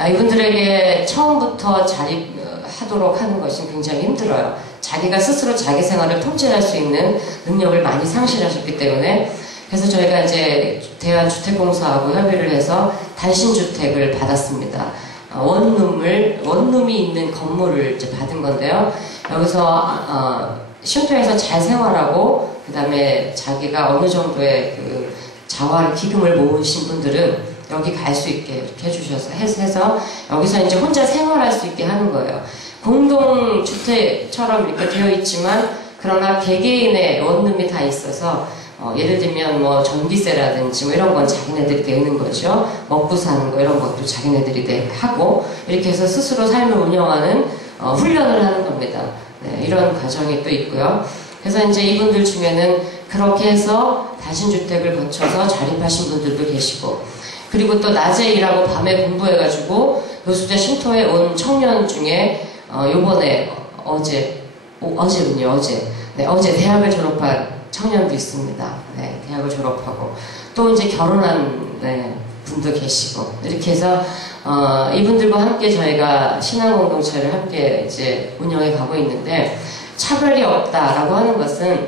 이분들에게 처음부터 자립하도록 하는 것이 굉장히 힘들어요. 자기가 스스로 자기 생활을 통제할 수 있는 능력을 많이 상실하셨기 때문에. 그래서 저희가 이제 대한주택공사하고 협의를 해서 단신주택을 받았습니다. 원룸이 있는 건물을 이제 받은 건데요. 여기서 쉼터에서 잘 생활하고, 그 다음에 자기가 어느 정도의 그 자활 기금을 모으신 분들은 여기 갈 수 있게 이렇게 해서 여기서 이제 혼자 생활할 수 있게 하는 거예요. 공동주택처럼 이렇게 되어 있지만, 그러나 개개인의 원룸이 다 있어서, 예를 들면 뭐 전기세라든지 뭐 이런 건 자기네들이 내는 거죠. 먹고 사는 거 이런 것도 자기네들이 하고, 이렇게 해서 스스로 삶을 운영하는 훈련을 하는 겁니다. 네, 이런 과정이 또 있고요. 그래서 이제 이분들 중에는 그렇게 해서 다신주택을 거쳐서 자립하신 분들도 계시고, 그리고 또 낮에 일하고 밤에 공부해가지고 노숙자 쉼터에 온 청년 중에 요번에 어제군요. 네, 어제 대학을 졸업한 청년도 있습니다. 네, 대학을 졸업하고 또 이제 결혼한 네, 분도 계시고, 이렇게 해서 이분들과 함께 저희가 신앙 공동체를 함께 이제 운영해 가고 있는데, 차별이 없다라고 하는 것은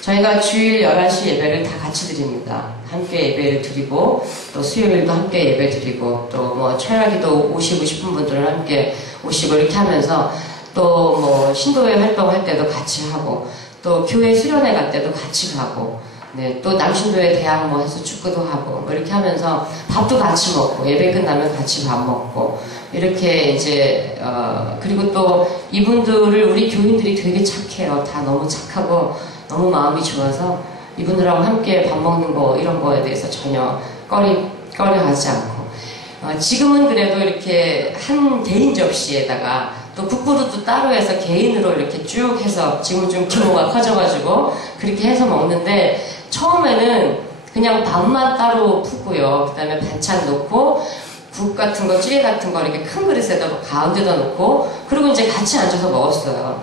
저희가 주일 11시 예배를 다 같이 드립니다. 함께 예배를 드리고, 또 수요일도 함께 예배 드리고, 또 뭐 철야기도 오시고 싶은 분들은 함께 오시고, 이렇게 하면서 또 뭐 신도회 활동할 때도 같이 하고, 또 교회 수련회 갈 때도 같이 가고, 네, 또 남신도회 대학 뭐 해서 축구도 하고, 뭐 이렇게 하면서 밥도 같이 먹고, 예배 끝나면 같이 밥 먹고, 이렇게 이제, 그리고 또 이분들을 우리 교인들이 되게 착해요. 다 너무 착하고, 너무 마음이 좋아서 이분들하고 함께 밥 먹는 거, 이런 거에 대해서 전혀 꺼려하지 않고, 지금은 그래도 이렇게 한 개인 접시에다가 또 국부로도 따로 해서 개인으로 이렇게 쭉 해서 지금 좀 규모가 커져가지고 그렇게 해서 먹는데, 처음에는 그냥 밥만 따로 푸고요. 그 다음에 반찬 넣고 국 같은 거, 찌개 같은 거 이렇게 큰 그릇에다 가운데다 놓고, 그리고 이제 같이 앉아서 먹었어요.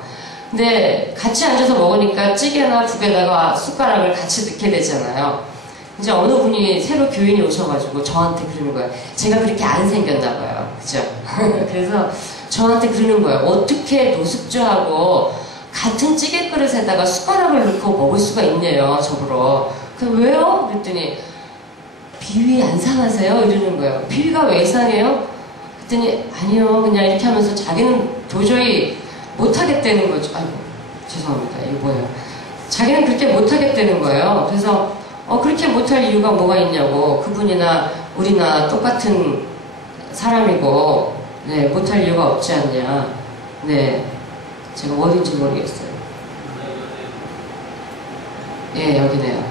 근데 같이 앉아서 먹으니까 찌개나 국에다가 숟가락을 같이 넣게 되잖아요. 이제 어느 분이 새로 교인이 오셔가지고 저한테 그러는 거예요. 제가 그렇게 안 생겼나 봐요. 그죠? 그래서 저한테 그러는 거예요. 어떻게 노숙자하고 같은 찌개 그릇에다가 숟가락을 넣고 먹을 수가 있네요, 저보러. 그럼 왜요? 그랬더니 비위 안 상하세요? 이러는 거예요. 비위가 왜 이상해요? 그랬더니 아니요, 그냥 이렇게 하면서 자기는 도저히 못하겠다는 거죠. 아이고, 죄송합니다. 이거 뭐예요? 자기는 그렇게 못하겠다는 거예요. 그래서 그렇게 못할 이유가 뭐가 있냐고. 그분이나 우리나 똑같은 사람이고, 네, 못할 이유가 없지 않냐. 네, 제가 어딘지 모르겠어요. 예, 여기네요.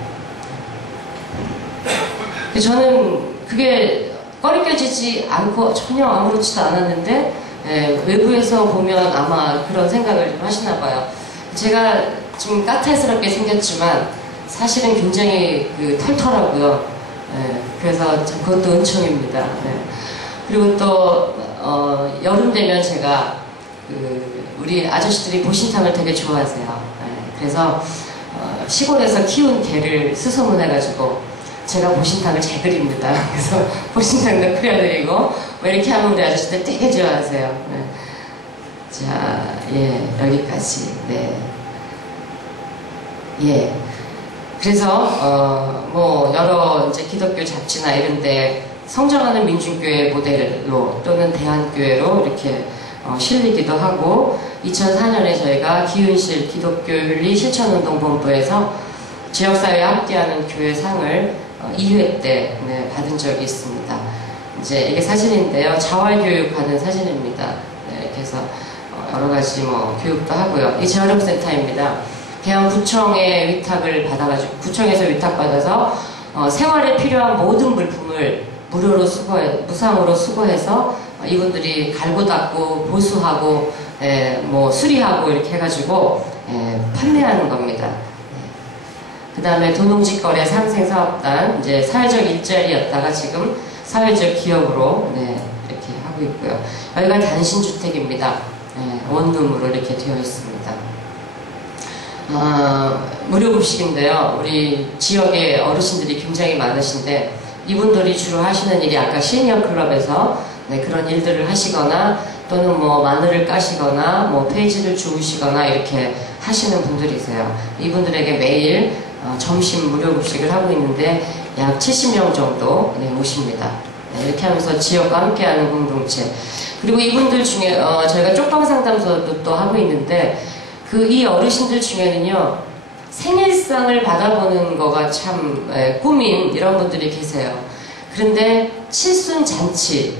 저는 그게 꺼리껴지지 않고 전혀 아무렇지도 않았는데, 예, 외부에서 보면 아마 그런 생각을 좀 하시나 봐요. 제가 좀 까탈스럽게 생겼지만 사실은 굉장히 털털하고요. 예, 그래서 그것도 은총입니다. 예. 그리고 또 여름 되면 제가 우리 아저씨들이 보신탕을 되게 좋아하세요. 예, 그래서 시골에서 키운 개를 수소문해가지고 제가 보신탕을 잘 끓입니다. 그래서 보신탕도 끓여드리고 뭐 이렇게 하면 우리 아저씨들 되게 좋아하세요. 네. 자, 예, 여기까지. 네. 예. 그래서 뭐 여러 이제 기독교 잡지나 이런데 성장하는 민중교회 모델로 또는 대한교회로 이렇게 실리기도 하고, 2004년에 저희가 기은실 기독교윤리 실천운동본부에서 지역사회에 함께하는 교회상을 2회 때 네, 받은 적이 있습니다. 이제 이게 사진인데요. 자활교육하는 사진입니다. 네, 이렇게 해서 여러 가지 뭐 교육도 하고요. 이 재활용센터입니다. 대한구청의 위탁을 받아가지고, 구청에서 위탁받아서 생활에 필요한 모든 물품을 무료로 무상으로 수거해서 이분들이 갈고 닦고 보수하고 뭐 수리하고 이렇게 해가지고 판매하는 겁니다. 그 다음에 도농직거래 상생사업단, 이제 사회적 일자리였다가 지금 사회적 기업으로 이렇게 하고 있고요. 여기가 단신주택입니다. 원룸으로 이렇게 되어 있습니다. 무료급식인데요. 우리 지역에 어르신들이 굉장히 많으신데, 이분들이 주로 하시는 일이 아까 시니어 클럽에서 그런 일들을 하시거나, 또는 뭐 마늘을 까시거나 뭐 페이지를 주우시거나 이렇게 하시는 분들이세요. 이분들에게 매일 점심 무료급식을 하고 있는데 약 70명 정도 오십니다. 이렇게 하면서 지역과 함께하는 공동체. 그리고 이분들 중에 저희가 쪽방 상담소도 또 하고 있는데, 이 어르신들 중에는요, 생일상을 받아보는 거가 참 꿈인 이런 분들이 계세요. 그런데 칠순잔치를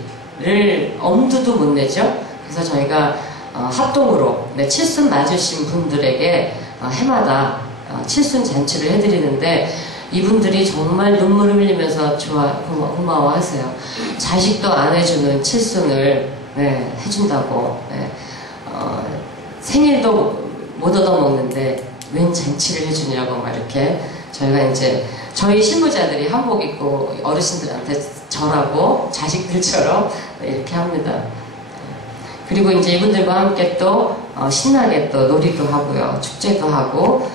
엄두도 못 내죠. 그래서 저희가 합동으로 칠순 맞으신 분들에게 해마다 칠순잔치를 해드리는데, 이분들이 정말 눈물을 흘리면서 고마워하세요. 자식도 안 해주는 칠순을 해준다고. 생일도 못 얻어먹는데 웬 잔치를 해주냐고 막 이렇게 저희가 이제 저희 신부자들이 한복 입고 어르신들한테 절하고 자식들처럼 이렇게 합니다. 그리고 이제 이분들과 함께 또 신나게 또 놀이도 하고요, 축제도 하고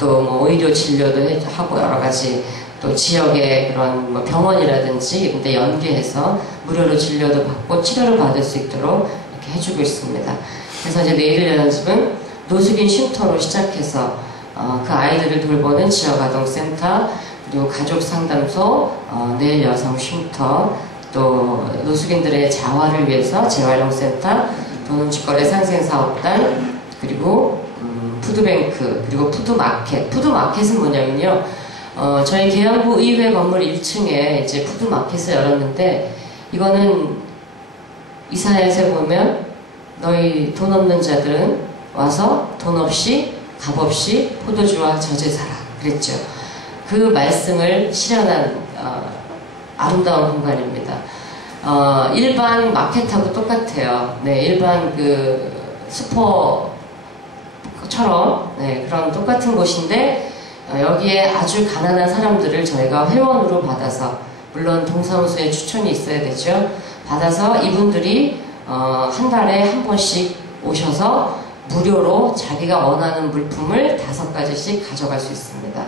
또 뭐 의료 진료도 하고 여러 가지 또 지역의 그런 뭐 병원이라든지 이런 데 연계해서 무료로 진료도 받고 치료를 받을 수 있도록 이렇게 해주고 있습니다. 그래서 이제 내일 연습은 노숙인 쉼터로 시작해서 그 아이들을 돌보는 지역아동센터, 그리고 가족상담소, 내일 여성 쉼터, 또 노숙인들의 자활을 위해서 재활용센터, 돈음직거래 상생사업단, 그리고 푸드뱅크, 그리고 푸드마켓. 푸드마켓은 뭐냐면요, 저희 계양구 의회 건물 1층에 이제 푸드마켓을 열었는데, 이거는 이사야에서 보면 너희 돈 없는 자들은 와서 돈 없이 값 없이 포도주와 젖을 사라 그랬죠. 그 말씀을 실현한 아름다운 공간입니다. 일반 마켓하고 똑같아요. 네, 일반 그 슈퍼처럼 네, 그런 똑같은 곳인데 여기에 아주 가난한 사람들을 저희가 회원으로 받아서, 물론 동사무소에 추천이 있어야 되죠. 받아서 이분들이 한 달에 한 번씩 오셔서 무료로 자기가 원하는 물품을 5가지씩 가져갈 수 있습니다.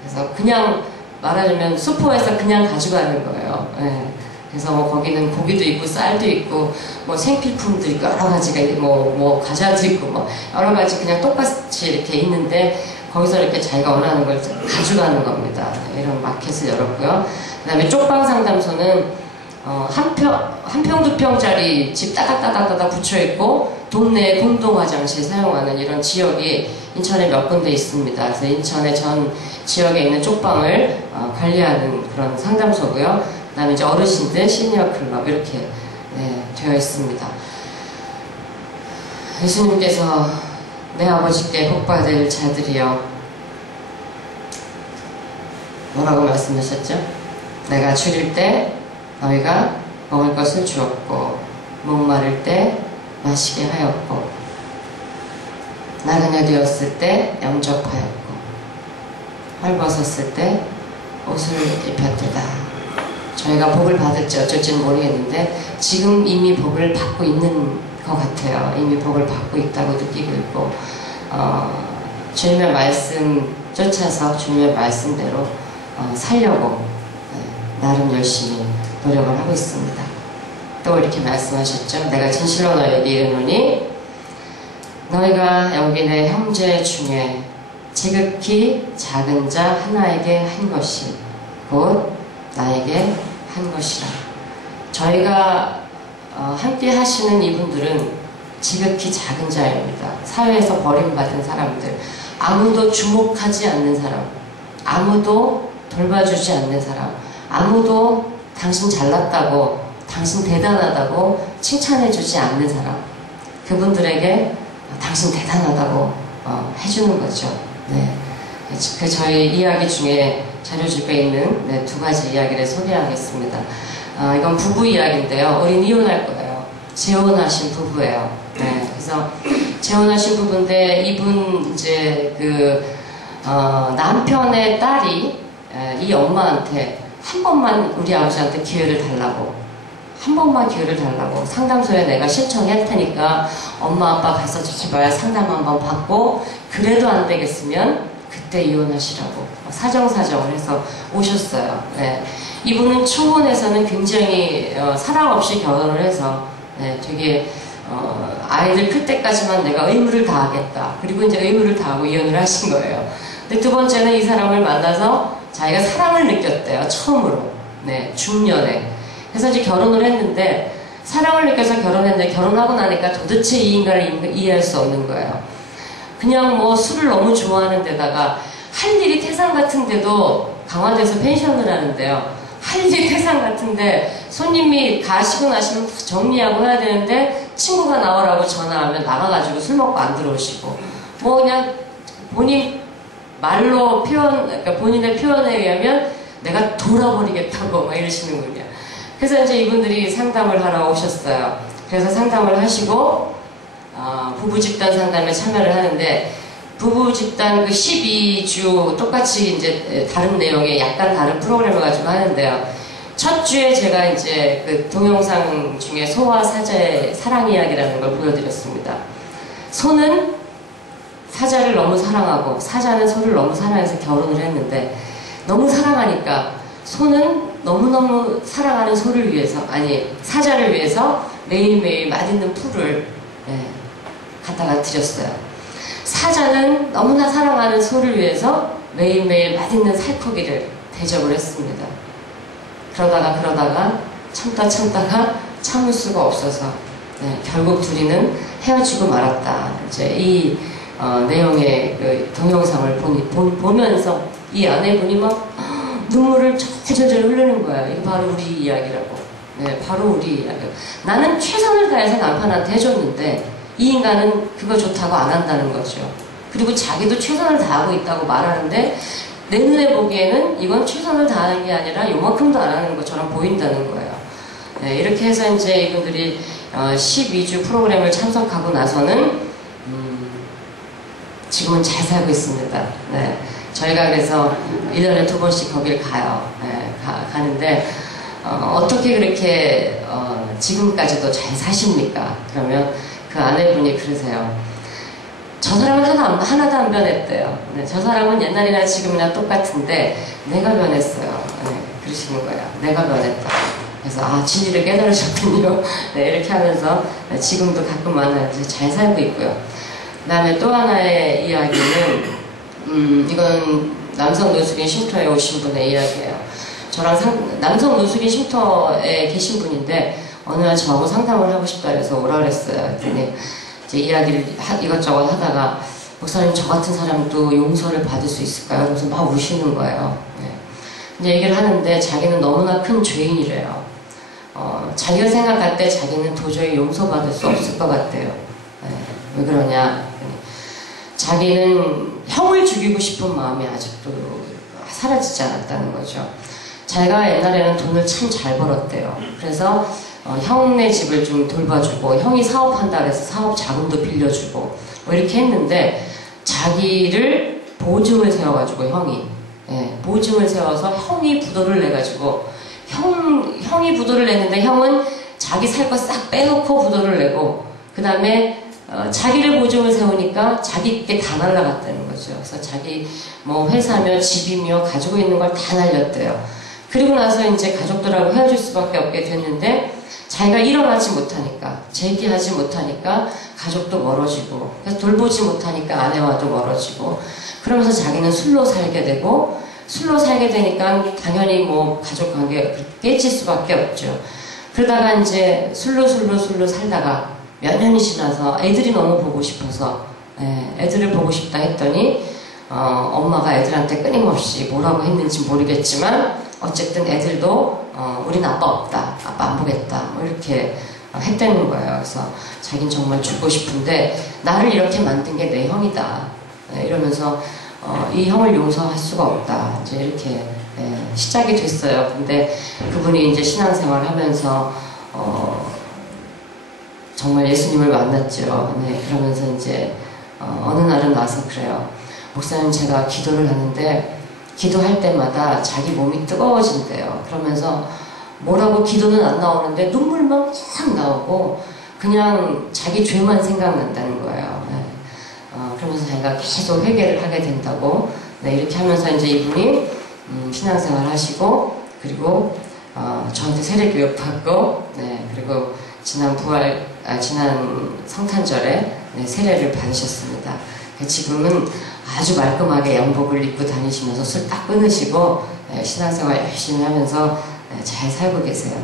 그래서 그냥 말하자면 슈퍼에서 그냥 가져가는 거예요. 네. 그래서 뭐 거기는 고기도 있고 쌀도 있고 뭐 생필품도 있고 여러 가지가 뭐 과자도 있고 뭐 여러 가지 그냥 똑같이 이렇게 있는데 거기서 이렇게 자기가 원하는 걸 가져가는 겁니다. 네, 이런 마켓을 열었고요. 그 다음에 쪽방 상담소는 한 평, 2평짜리 집 따닥따닥따닥 붙여있고 동네 공동 화장실 사용하는 이런 지역이 인천에 몇 군데 있습니다. 그래서 인천의 전 지역에 있는 쪽방을 관리하는 그런 상담소고요. 그 다음에 이제 어르신들 시니어 클럽 이렇게 네, 되어 있습니다. 예수님께서 내 아버지께 복받을 자들이여 뭐라고 말씀하셨죠? 내가 줄일 때 너희가 먹을 것을 주었고 목마를 때 마시게 하였고 나그네 되었을 때 영접하였고 헐벗었을 때 옷을 입혔도다. 저희가 복을 받을지 어쩔지는 모르겠는데 지금 이미 복을 받고 있는 것 같아요. 이미 복을 받고 있다고 느끼고 있고 주님의 말씀 쫓아서 주님의 말씀대로 살려고 나름 열심히 노력을 하고 있습니다. 또 이렇게 말씀하셨죠. 내가 진실로 너희에게 이르노니 너희가 여기 내 형제 중에 지극히 작은 자 하나에게 한 것이 곧 나에게 한 것이라. 저희가 함께 하시는 이분들은 지극히 작은 자입니다. 사회에서 버림받은 사람들, 아무도 주목하지 않는 사람, 아무도 돌봐주지 않는 사람, 아무도 당신 잘났다고, 당신 대단하다고 칭찬해주지 않는 사람, 그분들에게 당신 대단하다고 해주는 거죠. 네. 그 저희 이야기 중에 자료집에 있는 네, 2가지 이야기를 소개하겠습니다. 이건 부부 이야기인데요. 우린 이혼할 거예요. 재혼하신 부부예요. 네. 그래서 재혼하신 부부인데 이분 이제 남편의 딸이 이 엄마한테 한 번만 우리 아버지한테 기회를 달라고, 한 번만 기회를 달라고, 상담소에 내가 신청할 테니까 엄마 아빠 가서 제발 상담 한번 받고 그래도 안 되겠으면 그때 이혼하시라고 사정사정을 해서 오셨어요. 네. 이분은 초혼에서는 굉장히 사랑 없이 결혼을 해서 네, 되게 아이들 클 때까지만 내가 의무를 다하겠다. 그리고 이제 의무를 다하고 이혼을 하신 거예요. 근데 2번째는 이 사람을 만나서 자기가 사랑을 느꼈대요. 처음으로. 네, 중년에. 그래서 이제 결혼을 했는데 사랑을 느껴서 결혼했는데 결혼하고 나니까 도대체 이 인간을 이해할 수 없는 거예요. 그냥 뭐 술을 너무 좋아하는 데다가 할 일이 태산 같은데도 강화도에서 펜션을 하는데요. 할 일이 태산 같은데 손님이 가시고 나시면 정리하고 해야 되는데 친구가 나오라고 전화하면 나가가지고 술 먹고 안 들어오시고 뭐 그냥 본인 말로 그러니까 본인의 표현에 의하면 내가 돌아버리겠다고 막 이러시는군요. 그래서 이제 이분들이 상담을 하러 오셨어요. 그래서 상담을 하시고 부부 집단 상담에 참여를 하는데 부부 집단 그 12주 똑같이 이제 다른 내용의 약간 다른 프로그램을 가지고 하는데요. 첫 주에 제가 이제 그 동영상 중에 소와 사자의 사랑 이야기라는 걸 보여드렸습니다. 소는 사자를 너무 사랑하고 사자는 소를 너무 사랑해서 결혼을 했는데 너무 사랑하니까 소는 너무너무 사랑하는 소를 위해서 사자를 위해서 매일매일 맛있는 풀을 갖다가 드렸어요. 사자는 너무나 사랑하는 소를 위해서 매일매일 맛있는 살코기를 대접을 했습니다. 그러다가 참다가 참을 수가 없어서 결국 둘이는 헤어지고 말았다. 이제 이 내용의 그 동영상을 보면서 이 아내분이 막 눈물을 절절절 흐르는 거예요. 이거 바로 우리 이야기라고. 바로 우리 이야기. 나는 최선을 다해서 남편한테 해줬는데 이 인간은 그거 좋다고 안 한다는 거죠. 그리고 자기도 최선을 다하고 있다고 말하는데 내 눈에 보기에는 이건 최선을 다하는 게 아니라 요만큼도 안 하는 것처럼 보인다는 거예요. 이렇게 해서 이제 이분들이 12주 프로그램을 참석하고 나서는 지금은 잘 살고 있습니다. 저희가 그래서 1년에 2번씩 거길 가요. 가는데 어떻게 그렇게 지금까지도 잘 사십니까? 그러면 그 아내분이 그러세요. 저 사람은 하나도 안 변했대요. 저 사람은 옛날이나 지금이나 똑같은데 내가 변했어요. 그러시는 거예요. 내가 변했다. 그래서 진리를 깨달으셨군요. 이렇게 하면서 지금도 가끔 만나요. 잘 살고 있고요. 그 다음에 또 하나의 이야기는 이건 남성 노숙인 쉼터에 오신 분의 이야기예요. 저랑 남성 노숙인 쉼터에 계신 분인데 어느 날 저하고 상담을 하고 싶다 해서 오라 그랬어요. 그랬더니 이제 이야기를 이것저것 하다가 목사님 저 같은 사람도 용서를 받을 수 있을까요? 그러면서 막 우시는 거예요. 근데 얘기를 하는데 자기는 너무나 큰 죄인이래요. 자기가 생각할 때 자기는 도저히 용서받을 수 없을 것 같대요. 왜 그러냐? 자기는 형을 죽이고 싶은 마음이 아직도 사라지지 않았다는 거죠. 자기가 옛날에는 돈을 참 잘 벌었대요. 그래서 형네 집을 좀 돌봐주고 형이 사업한다 그래서 사업 자금도 빌려주고 뭐 이렇게 했는데 자기를 보증을 세워가지고 보증을 세워서 형이 부도를 내가지고 형이 부도를 냈는데 형은 자기 살 거 싹 빼놓고 부도를 내고 그 다음에 자기를 보증을 세우니까 자기께 다 날라갔다는 거죠. 그래서 자기 뭐 회사며 집이며 가지고 있는 걸 다 날렸대요. 그리고 나서 이제 가족들하고 헤어질 수밖에 없게 됐는데 자기가 일어나지 못하니까 재기하지 못하니까 가족도 멀어지고 그래서 돌보지 못하니까 아내와도 멀어지고 그러면서 자기는 술로 살게 되고 술로 살게 되니까 당연히 뭐 가족 관계가 깨질 수밖에 없죠. 그러다가 이제 술로 살다가 몇 년이 지나서 애들이 너무 보고 싶어서 애들을 보고 싶다 했더니 엄마가 애들한테 끊임없이 뭐라고 했는지 모르겠지만 어쨌든 애들도 우린 아빠 없다, 아빠 안 보겠다 뭐 이렇게 했다는 거예요. 그래서 자긴 정말 죽고 싶은데 나를 이렇게 만든 게 내 형이다 이러면서 이 형을 용서할 수가 없다 이제 이렇게 시작이 됐어요. 근데 그분이 이제 신앙생활 하면서 정말 예수님을 만났죠. 그러면서 이제 어느 날은 와서 그래요. 목사님 제가 기도를 하는데 기도할 때마다 자기 몸이 뜨거워진대요. 그러면서 뭐라고 기도는 안 나오는데 눈물만 확 나오고 그냥 자기 죄만 생각난다는 거예요. 그러면서 자기가 계속 회개를 하게 된다고 이렇게 하면서 이제 이분이 신앙생활 하시고 그리고 저한테 세례교육 받고 그리고 지난 성탄절에 세례를 받으셨습니다. 지금은 아주 말끔하게 양복을 입고 다니시면서 술 딱 끊으시고 신앙생활 열심히 하면서 잘 살고 계세요.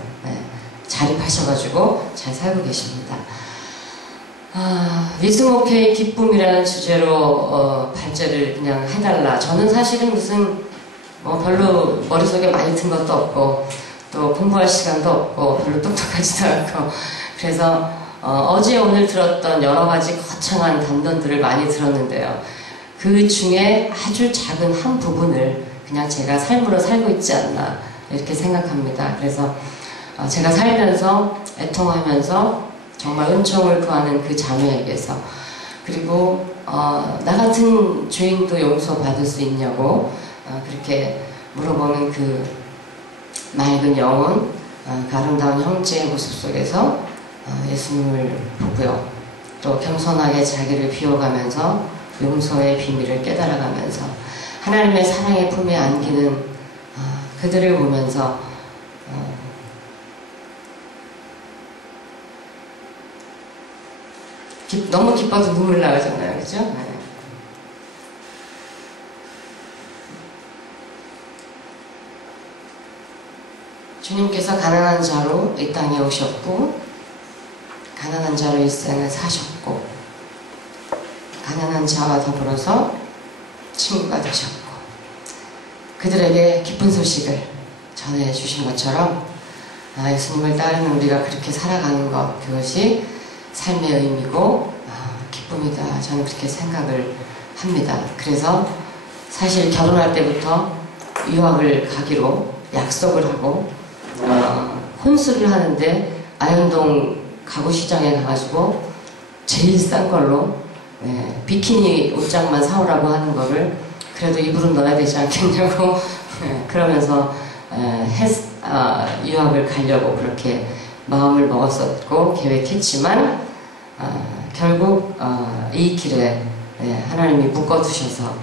자립하셔가지고 잘 살고 계십니다. 위스모케의 기쁨이라는 주제로 발제를 그냥 해달라. 저는 사실은 무슨 별로 머릿속에 많이 든 것도 없고 또 공부할 시간도 없고 별로 똑똑하지도 않고 그래서 어제 오늘 들었던 여러 가지 거창한 담론들을 많이 들었는데요. 그 중에 아주 작은 한 부분을 그냥 제가 삶으로 살고 있지 않나 이렇게 생각합니다. 그래서 제가 살면서 애통하면서 정말 은총을 구하는 그 자매에게서, 그리고 나 같은 죄인도 용서받을 수 있냐고 그렇게 물어보는 그 맑은 영혼, 그 아름다운 형제의 모습 속에서 예수님을 보고요. 또 겸손하게 자기를 비워가면서 용서의 비밀을 깨달아가면서 하나님의 사랑의 품에 안기는 그들을 보면서 너무 기뻐서 눈물 나가잖아요. 그죠? 네. 주님께서 가난한 자로 이 땅에 오셨고, 가난한 자로 일생을 사셨고, 가난한 자와 더불어서 친구가 되셨고, 그들에게 기쁜 소식을 전해주신 것처럼 예수님을 따르는 우리가 그렇게 살아가는 것, 그것이 삶의 의미고 기쁨이다. 저는 그렇게 생각을 합니다. 그래서 사실 결혼할 때부터 유학을 가기로 약속을 하고 혼수를 하는데 아현동 가구시장에 가가지고 제일 싼 걸로 비키니 옷장만 사오라고 하는 거를 그래도 입으로 넣어야 되지 않겠냐고 그러면서 유학을 가려고 그렇게 마음을 먹었었고 계획했지만 결국 이 길에 하나님이 묶어두셔서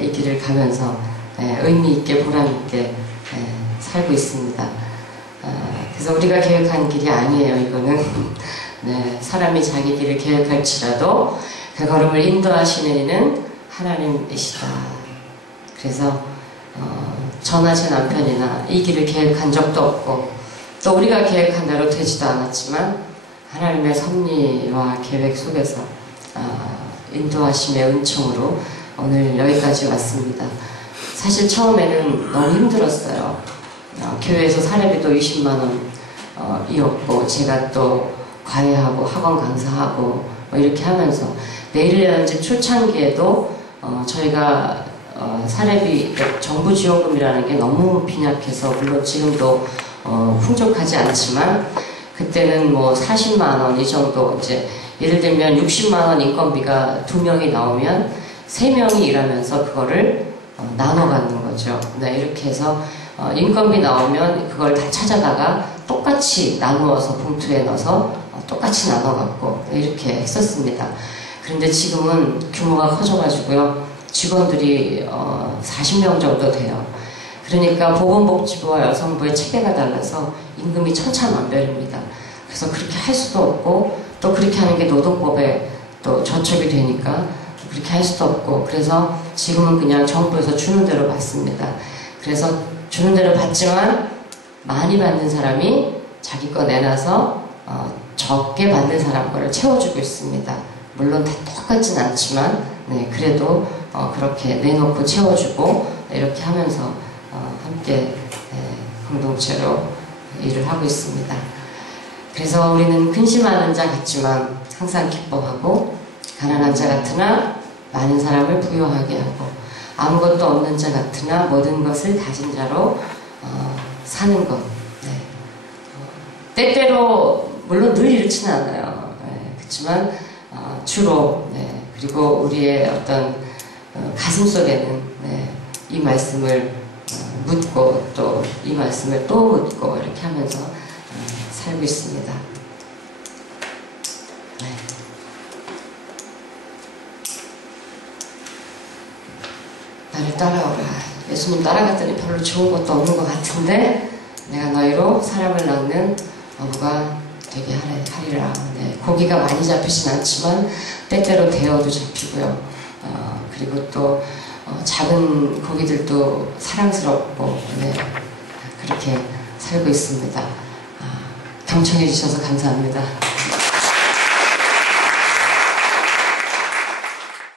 이 길을 가면서 의미 있게 보람 있게 살고 있습니다. 그래서 우리가 계획한 길이 아니에요. 이거는 사람이 자기 길을 계획할지라도 그 걸음을 인도하시는 이는 하나님이시다. 그래서 저나 제 남편이나 이 길을 계획한 적도 없고 또 우리가 계획한 대로 되지도 않았지만 하나님의 섭리와 계획 속에서 인도하심의 은총으로 오늘 여기까지 왔습니다. 사실 처음에는 너무 힘들었어요. 교회에서 사례비도 20만 원이었고 제가 또 과외하고 학원 강사하고 뭐 이렇게 하면서 내일이라든지 초창기에도 저희가 사례비 정부 지원금이라는 게 너무 빈약해서 물론 지금도 풍족하지 않지만 그때는 뭐 40만 원 이 정도 이제 예를 들면 60만 원 인건비가 2명이 나오면 3명이 일하면서 그거를 나눠 갖는 거죠. 이렇게 해서 인건비 나오면 그걸 다 찾아다가 똑같이 나누어서 봉투에 넣어서 똑같이 나눠 갖고 이렇게 했었습니다. 그런데 지금은 규모가 커져가지고요. 직원들이 40명 정도 돼요. 그러니까 보건복지부와 여성부의 체계가 달라서 임금이 천차만별입니다. 그래서 그렇게 할 수도 없고 또 그렇게 하는 게 노동법에 또 저촉이 되니까 그렇게 할 수도 없고 그래서 지금은 그냥 정부에서 주는 대로 받습니다. 그래서 주는 대로 받지만 많이 받는 사람이 자기 거 내놔서 적게 받는 사람 거를 채워주고 있습니다. 물론 다 똑같진 않지만 그래도 그렇게 내놓고 채워주고 이렇게 하면서 함께 공동체로 일을 하고 있습니다. 그래서 우리는 근심하는 자 같지만 항상 기뻐하고 가난한 자 같으나 많은 사람을 부유하게 하고 아무것도 없는 자 같으나 모든 것을 가진 자로 사는 것. 때때로 물론 늘 이렇지는 않아요. 그렇지만 주로 그리고 우리의 어떤 가슴 속에는 이 말씀을 묻고 또 이 말씀을 또 묻고 이렇게 하면서 살고 있습니다. 나를 따라오라. 예수님 따라갔더니 별로 좋은 것도 없는 것 같은데 내가 너희로 사람을 낳는 어부가 되게 하리라. 고기가 많이 잡히진 않지만 때때로 대어도 잡히고요. 그리고 또 작은 고기들도 사랑스럽고 그렇게 살고 있습니다. 경청해 주셔서 감사합니다.